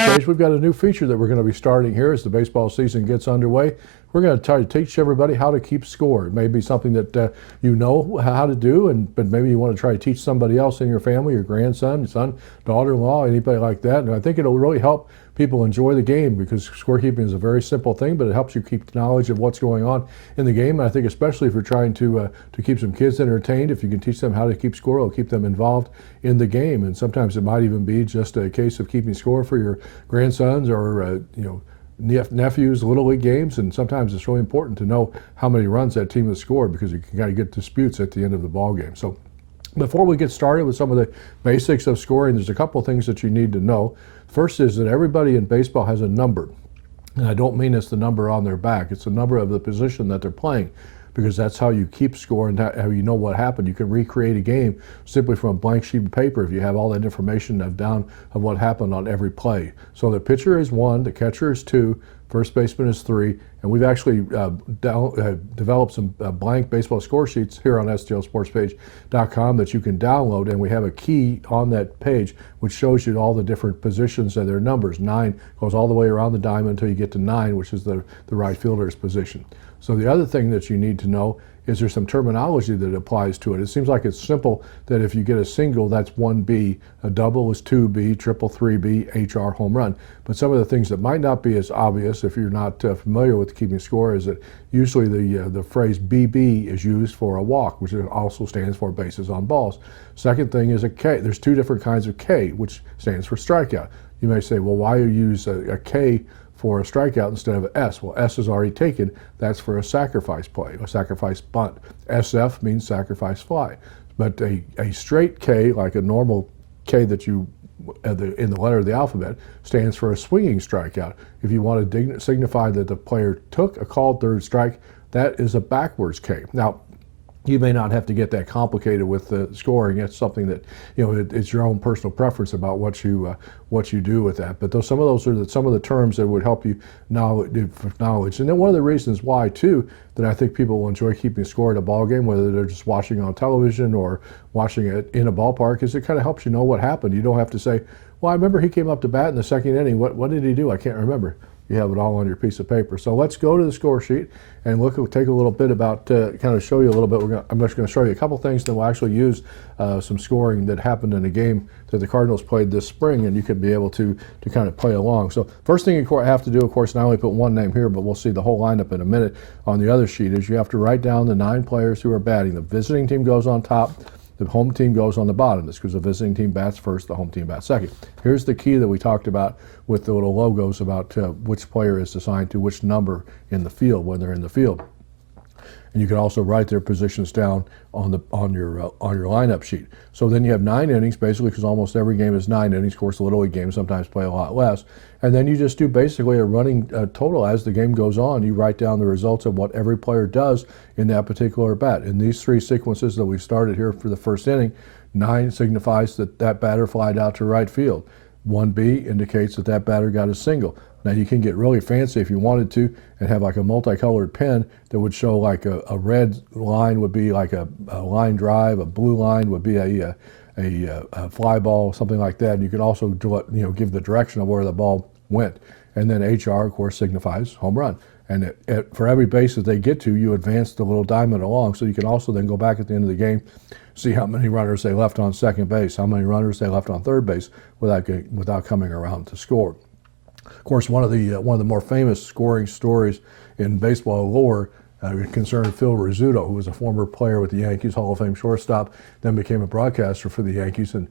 page, we've got a new feature that we're going to be starting here as the baseball season gets underway. We're going to try to teach everybody how to keep score. It may be something that you know how to do, but maybe you want to try to teach somebody else in your family, your grandson, son, daughter-in-law, anybody like that. And I think it'll really help people enjoy the game, because scorekeeping is a very simple thing, but it helps you keep knowledge of what's going on in the game. And I think especially if you're trying to keep some kids entertained, if you can teach them how to keep score, it'll keep them involved in the game. And sometimes it might even be just a case of keeping score for your grandsons or nephews, little league games. And sometimes it's really important to know how many runs that team has scored, because you can kind of get disputes at the end of the ball game. So before we get started with some of the basics of scoring, there's a couple of things that you need to know. First is that everybody in baseball has a number. And I don't mean it's the number on their back. It's the number of the position that they're playing, because that's how you keep score and how you know what happened. You can recreate a game simply from a blank sheet of paper if you have all that information down of what happened on every play. So the pitcher is 1, the catcher is 2, first baseman is 3, and we've actually developed some blank baseball score sheets here on stlsportspage.com that you can download, and we have a key on that page which shows you all the different positions and their numbers. 9 goes all the way around the diamond until you get to 9, which is the right fielder's position. So the other thing that you need to know is there's some terminology that applies to it. It seems like it's simple that if you get a single, that's 1B, a double is 2B, triple 3B, HR, home run. But some of the things that might not be as obvious if you're not familiar with keeping score is that usually the phrase BB is used for a walk, which also stands for bases on balls. Second thing is a K. There's 2 different kinds of K, which stands for strikeout. You may say, well, why you use a K for a strikeout instead of an S? Well, S is already taken. That's for a sacrifice play, a sacrifice bunt. SF means sacrifice fly. But a straight K, like a normal K that you, in the letter of the alphabet, stands for a swinging strikeout. If you want to signify that the player took a called third strike, that is a backwards K. Now, you may not have to get that complicated with the scoring. It's something that, it's your own personal preference about what you do with that. But some of those are some of the terms that would help you knowledge. And then one of the reasons why too that I think people will enjoy keeping score at a ball game, whether they're just watching on television or watching it in a ballpark, is it kind of helps you know what happened. You don't have to say, well, I remember he came up to bat in the second inning. What did he do? I can't remember. You have it all on your piece of paper. So let's go to the score sheet and take a little bit about, kind of show you a little bit. I'm just going to show you a couple things, then we'll actually use some scoring that happened in a game that the Cardinals played this spring, and you could be able to kind of play along. So first thing you have to do, of course, and I only put one name here, but we'll see the whole lineup in a minute on the other sheet, is you have to write down the 9 players who are batting. The visiting team goes on top. The home team goes on the bottom. This because the visiting team bats first, the home team bats second. Here's the key that we talked about with the little logos about which player is assigned to which number in the field when they're in the field. And you can also write their positions down on your lineup sheet. So then you have 9 innings, basically, because almost every game is 9 innings. Of course, the Little League games sometimes play a lot less. And then you just do basically a running total as the game goes on. You write down the results of what every player does in that particular bat. In these 3 sequences that we started here for the first inning, 9 signifies that batter flied out to right field. 1B indicates that batter got a single. Now you can get really fancy if you wanted to and have like a multicolored pen that would show like a red line would be like a line drive, a blue line would be a fly ball, something like that. And you can also give the direction of where the ball went. And then HR, of course, signifies home run. And for every base that they get to, you advance the little diamond along. So you can also then go back at the end of the game, see how many runners they left on second base, how many runners they left on third base without coming around to score. Of course, one of the more famous scoring stories in baseball lore concerned Phil Rizzuto, who was a former player with the Yankees, Hall of Fame shortstop, then became a broadcaster for the Yankees. And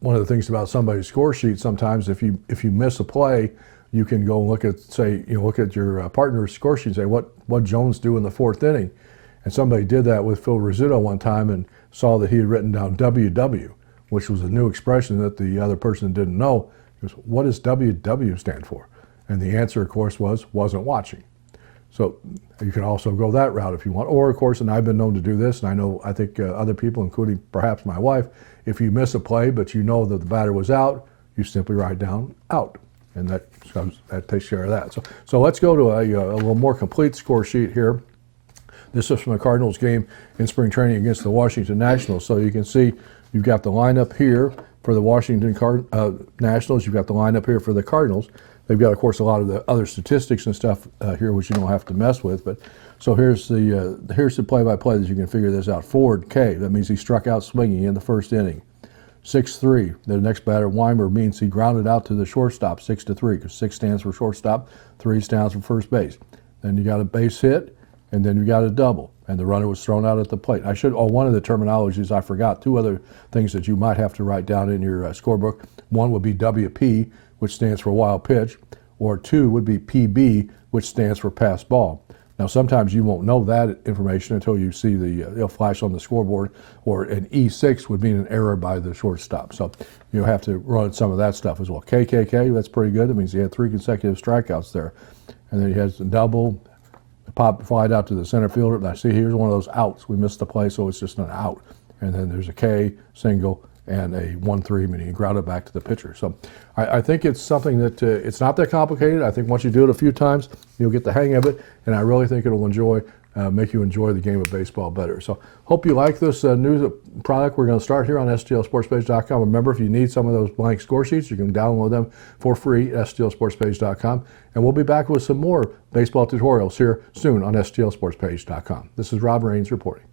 one of the things about somebody's score sheet, sometimes if you miss a play, you can go and look at your partner's score sheet and say, what Jones do in the 4th inning? And somebody did that with Phil Rizzuto one time and saw that he had written down WW, which was a new expression that the other person didn't know. He goes, what does WW stand for? And the answer, of course, wasn't watching. So you can also go that route if you want. Or, of course, and I've been known to do this, and I think other people, including perhaps my wife, if you miss a play but you know that the batter was out, you simply write down out. And that takes care of that. So let's go to a little more complete score sheet here. This is from the Cardinals game in spring training against the Washington Nationals. So you can see you've got the lineup here For the Washington Nationals, you've got the lineup here for the Cardinals. They've got, of course, a lot of the other statistics and stuff here, which you don't have to mess with. But so here's the play-by-play that you can figure this out. Ford, K, that means he struck out swinging in the first inning. 6-3. The next batter, Weimer, means he grounded out to the shortstop, 6-3, because 6 stands for shortstop, 3 stands for first base. Then you got a base hit, and then you got a double, and the runner was thrown out at the plate. One of the terminologies I forgot, 2 other things that you might have to write down in your scorebook. 1 would be WP, which stands for wild pitch, or 2 would be PB, which stands for pass ball. Now, sometimes you won't know that information until you see it'll flash on the scoreboard, or an E6 would mean an error by the shortstop. So you'll have to run some of that stuff as well. KKK, that's pretty good. That means he had 3 consecutive strikeouts there. And then he has the double, pop flied out to the center fielder. Now, see, here's one of those outs. We missed the play, so it's just an out. And then there's a K, single, and a 1-3, meaning he grounded back to the pitcher. So I think it's something that it's not that complicated. I think once you do it a few times, you'll get the hang of it, and I really think it'll make you enjoy the game of baseball better. So hope you like this new product. We're going to start here on stlsportspage.com. Remember, if you need some of those blank score sheets, you can download them for free at stlsportspage.com. And we'll be back with some more baseball tutorials here soon on stlsportspage.com. This is Rob Raines reporting.